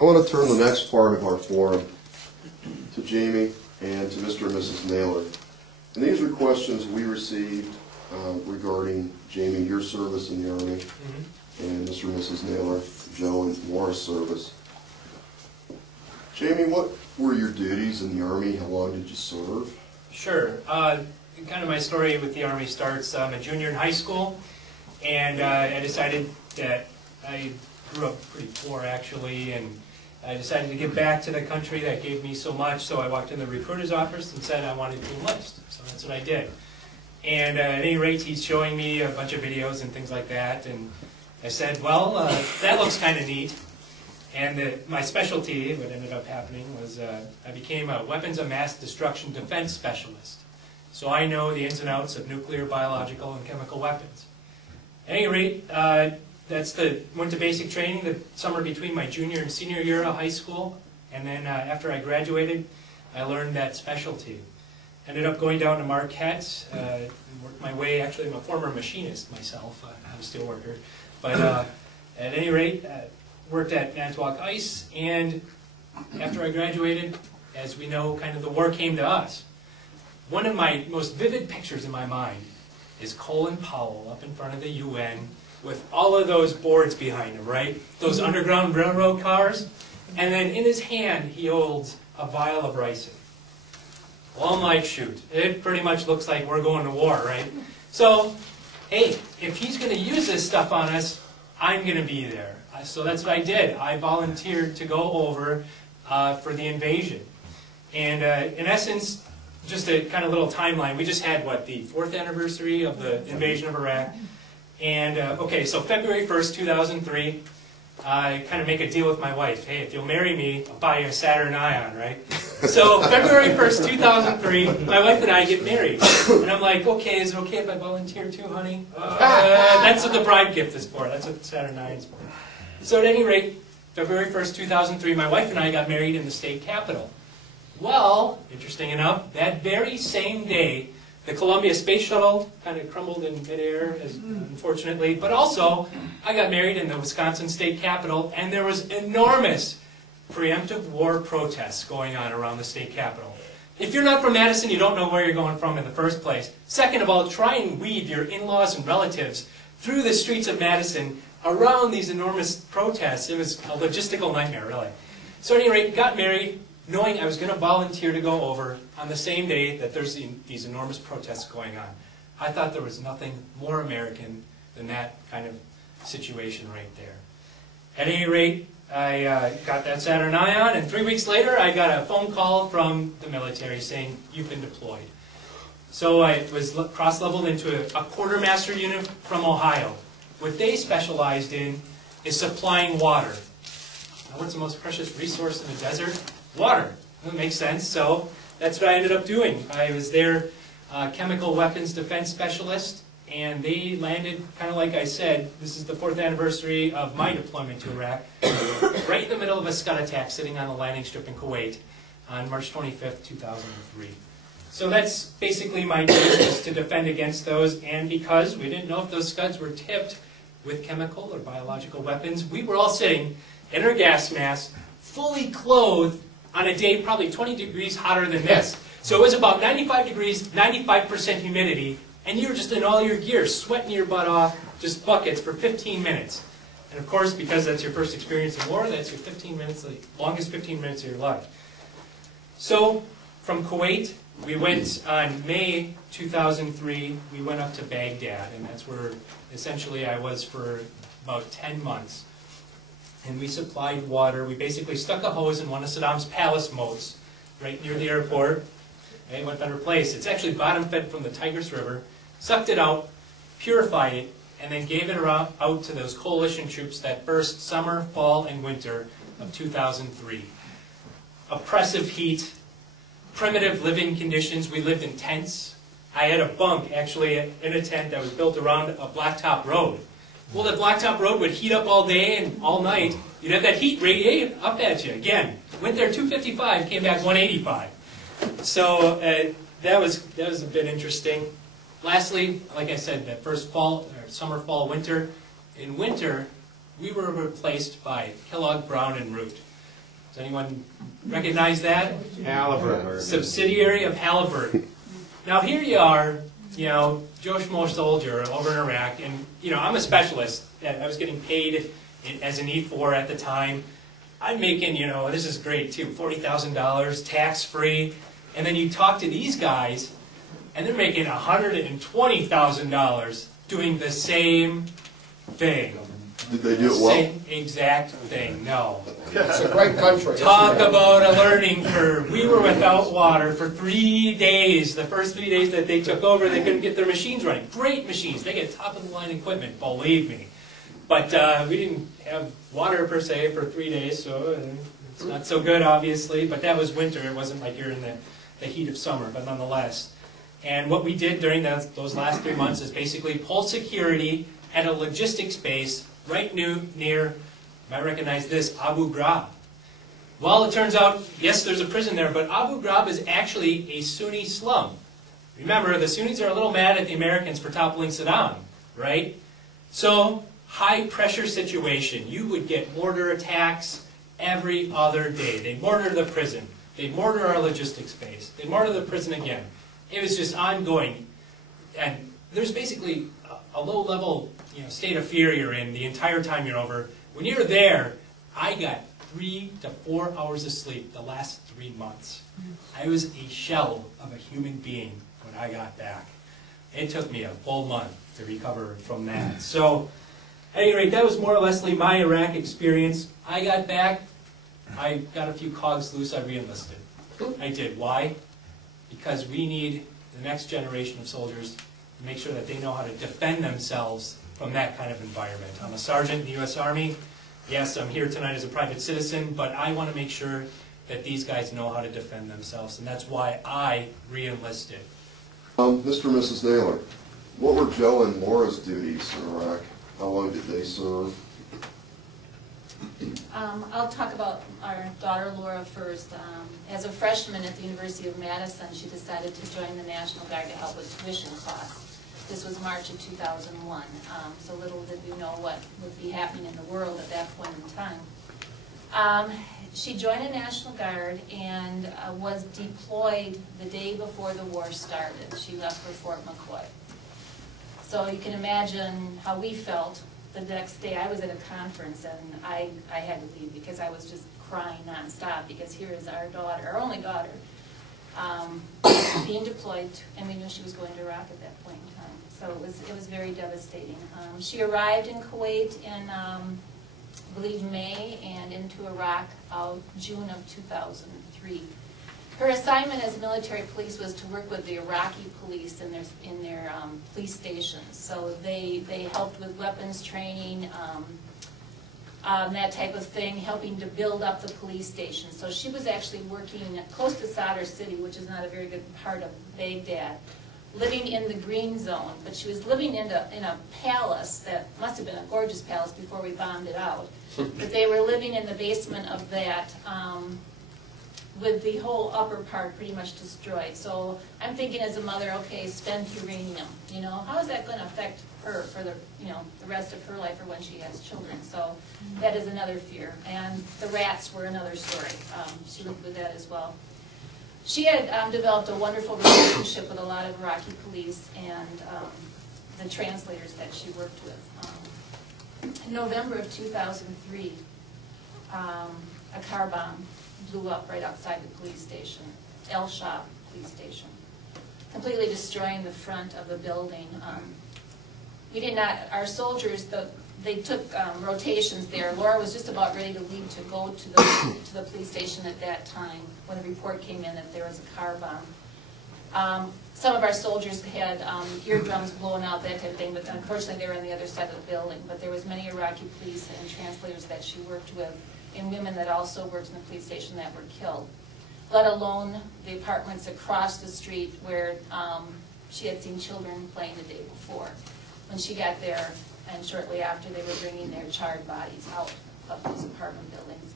I want to turn the next part of our forum to Jamie and to Mr. and Mrs. Naylor. And these are questions we received regarding, Jamie, your service in the Army, and Mr. and Mrs. Naylor, Joe and Maura's service. Jamie, what were your duties in the Army? How long did you serve? Sure. Kind of my story with the Army starts, I'm a junior in high school, and I decided that I grew up pretty poor actually, and I decided to give back to the country that gave me so much, so I walked in the recruiter's office and said I wanted to enlist. So that's what I did. And at any rate, he's showing me a bunch of videos and things like that, and I said, well, that looks kind of neat. And my specialty, what ended up happening, was I became a weapons of mass destruction defense specialist. So I know the ins and outs of nuclear, biological, and chemical weapons. At any rate, went to basic training the summer between my junior and senior year of high school, and then after I graduated, I learned that specialty. Ended up going down to Marquette, worked my way, actually I'm a former machinist myself, I'm a steel worker, but at any rate, worked at Manitowoc Ice, and after I graduated, as we know, kind of the war came to us. One of my most vivid pictures in my mind is Colin Powell up in front of the UN with all of those boards behind him, right? Those Underground Railroad cars. And then in his hand, he holds a vial of ricin. Well, I'm like, shoot, it pretty much looks like we're going to war, right? So, hey, if he's going to use this stuff on us, I'm going to be there. So that's what I did. I volunteered to go over for the invasion. And in essence, just a kind of little timeline, we just had, what, the 4th anniversary of the invasion of Iraq. And, okay, so February 1st, 2003, I kind of make a deal with my wife. Hey, if you'll marry me, I'll buy you a Saturn Ion, right? So February 1st, 2003, my wife and I get married. And I'm like, okay, is it okay if I volunteer too, honey? That's what the bride gift is for. That's what the Saturn Ion's for. So at any rate, February 1st, 2003, my wife and I got married in the state capitol. Well, interesting enough, that very same day, the Columbia Space Shuttle kind of crumbled in midair, unfortunately, but also I got married in the Wisconsin State Capitol, and there was enormous preemptive war protests going on around the state capitol. If you're not from Madison, you don't know where you're going from in the first place. Second of all, try and weave your in-laws and relatives through the streets of Madison around these enormous protests. It was a logistical nightmare, really. So at any rate, got married, knowing I was going to volunteer to go over on the same day that there's these enormous protests going on. I thought there was nothing more American than that kind of situation right there. At any rate, I got that Saturn Ion, and 3 weeks later I got a phone call from the military saying, you've been deployed. So I was cross-leveled into a quartermaster unit from Ohio. What they specialized in is supplying water. Now, what's the most precious resource in the desert? Water. That makes sense. So that's what I ended up doing. I was their chemical weapons defense specialist, and they landed, kind of like I said, this is the 4th anniversary of my deployment to Iraq, right in the middle of a Scud attack sitting on the landing strip in Kuwait on March 25th, 2003. So that's basically my duty, to defend against those, and because we didn't know if those Scuds were tipped with chemical or biological weapons, we were all sitting in our gas masks, fully clothed, on a day probably 20 degrees hotter than this. So it was about 95 degrees, 95% humidity, and you were just in all your gear, sweating your butt off, just buckets for 15 minutes. And of course, because that's your first experience in war, that's your 15 minutes, the longest 15 minutes of your life. So from Kuwait, we went on May 2003, we went up to Baghdad, and that's where essentially I was for about 10 months. And we supplied water. We basically stuck a hose in one of Saddam's palace moats right near the airport. And what better place? It's actually bottom fed from the Tigris River. Sucked it out, purified it, and then gave it out to those coalition troops that first summer, fall, and winter of 2003. Oppressive heat, primitive living conditions. We lived in tents. I had a bunk, actually, in a tent that was built around a blacktop road. Well, the blacktop road would heat up all day and all night. You'd have that heat radiate up at you. Again, went there 255, came back 185. So that was a bit interesting. Lastly, like I said, that first fall, or summer, fall, winter. In winter, we were replaced by Kellogg, Brown, and Root. Does anyone recognize that? Halliburton. Subsidiary of Halliburton. Now here you are, you know, Joe Schmo soldier over in Iraq, and you know, I'm a specialist. I was getting paid as an E4 at the time. I'm making, you know, this is great too, $40,000 tax-free. And then you talk to these guys, and they're making $120,000 doing the same thing. Did they do it well? Same exact thing, no. It's a great country. Talk about a learning curve. We were without water for 3 days. The first 3 days that they took over, they couldn't get their machines running. Great machines. They get top-of-the-line equipment, believe me. But we didn't have water, per se, for 3 days, so it's not so good, obviously. But that was winter. It wasn't like you're in the heat of summer, but nonetheless. And what we did during those last 3 months is basically pull security at a logistics base right near, you might recognize this, Abu Ghraib. Well, it turns out, yes, there's a prison there, but Abu Ghraib is actually a Sunni slum. Remember, the Sunnis are a little mad at the Americans for toppling Saddam, right? So, high-pressure situation. You would get mortar attacks every other day. They'd mortar the prison. They'd mortar our logistics base. They'd mortar the prison again. It was just ongoing. And there's basically a low-level, you know, state of fear you're in the entire time you're over. When you're there, I got 3 to 4 hours of sleep the last 3 months. I was a shell of a human being when I got back. It took me a full month to recover from that. So, at any rate, that was more or less my Iraq experience. I got back, I got a few cogs loose, I re-enlisted. I did. Why? Because we need the next generation of soldiers to make sure that they know how to defend themselves from that kind of environment. I'm a sergeant in the U.S. Army. Yes, I'm here tonight as a private citizen, but I want to make sure that these guys know how to defend themselves, and that's why I re-enlisted. Mr. and Mrs. Naylor, what were Joe and Laura's duties in Iraq? How long did they serve? I'll talk about our daughter Laura first. As a freshman at the University of Madison, she decided to join the National Guard to help with tuition costs. This was March of 2001, so little did we know what would be happening in the world at that point in time. She joined the National Guard and was deployed the day before the war started. She left for Fort McCoy. So you can imagine how we felt. The next day I was at a conference and I had to leave because I was just crying nonstop because here is our daughter, our only daughter, being deployed, and we knew she was going to Iraq at that point in time. So it was very devastating. She arrived in Kuwait in, I believe, May, and into Iraq June of 2003. Her assignment as military police was to work with the Iraqi police in their police stations. So they helped with weapons training, that type of thing, helping to build up the police station. So she was actually working close to Sadr City, which is not a very good part of Baghdad, living in the green zone. But she was living in a palace that must have been a gorgeous palace before we bombed it out. But they were living in the basement of that, with the whole upper part pretty much destroyed. So I'm thinking as a mother, okay, spent uranium, you know, how is that going to affect her for the, you know, the rest of her life or when she has children? So that is another fear. And the rats were another story. She lived with that as well. She had developed a wonderful relationship with a lot of Iraqi police and the translators that she worked with. In November of 2003, a car bomb blew up right outside the police station, El Shab police station, completely destroying the front of the building. We did not, our soldiers, they took rotations there. Laura was just about ready to leave to go to the police station at that time when a report came in that there was a car bomb. Some of our soldiers had eardrums blown out, that type of thing, but unfortunately they were on the other side of the building. But there was many Iraqi police and translators that she worked with, and women that also worked in the police station that were killed, let alone the apartments across the street where she had seen children playing the day before. When she got there, and shortly after, they were bringing their charred bodies out of those apartment buildings.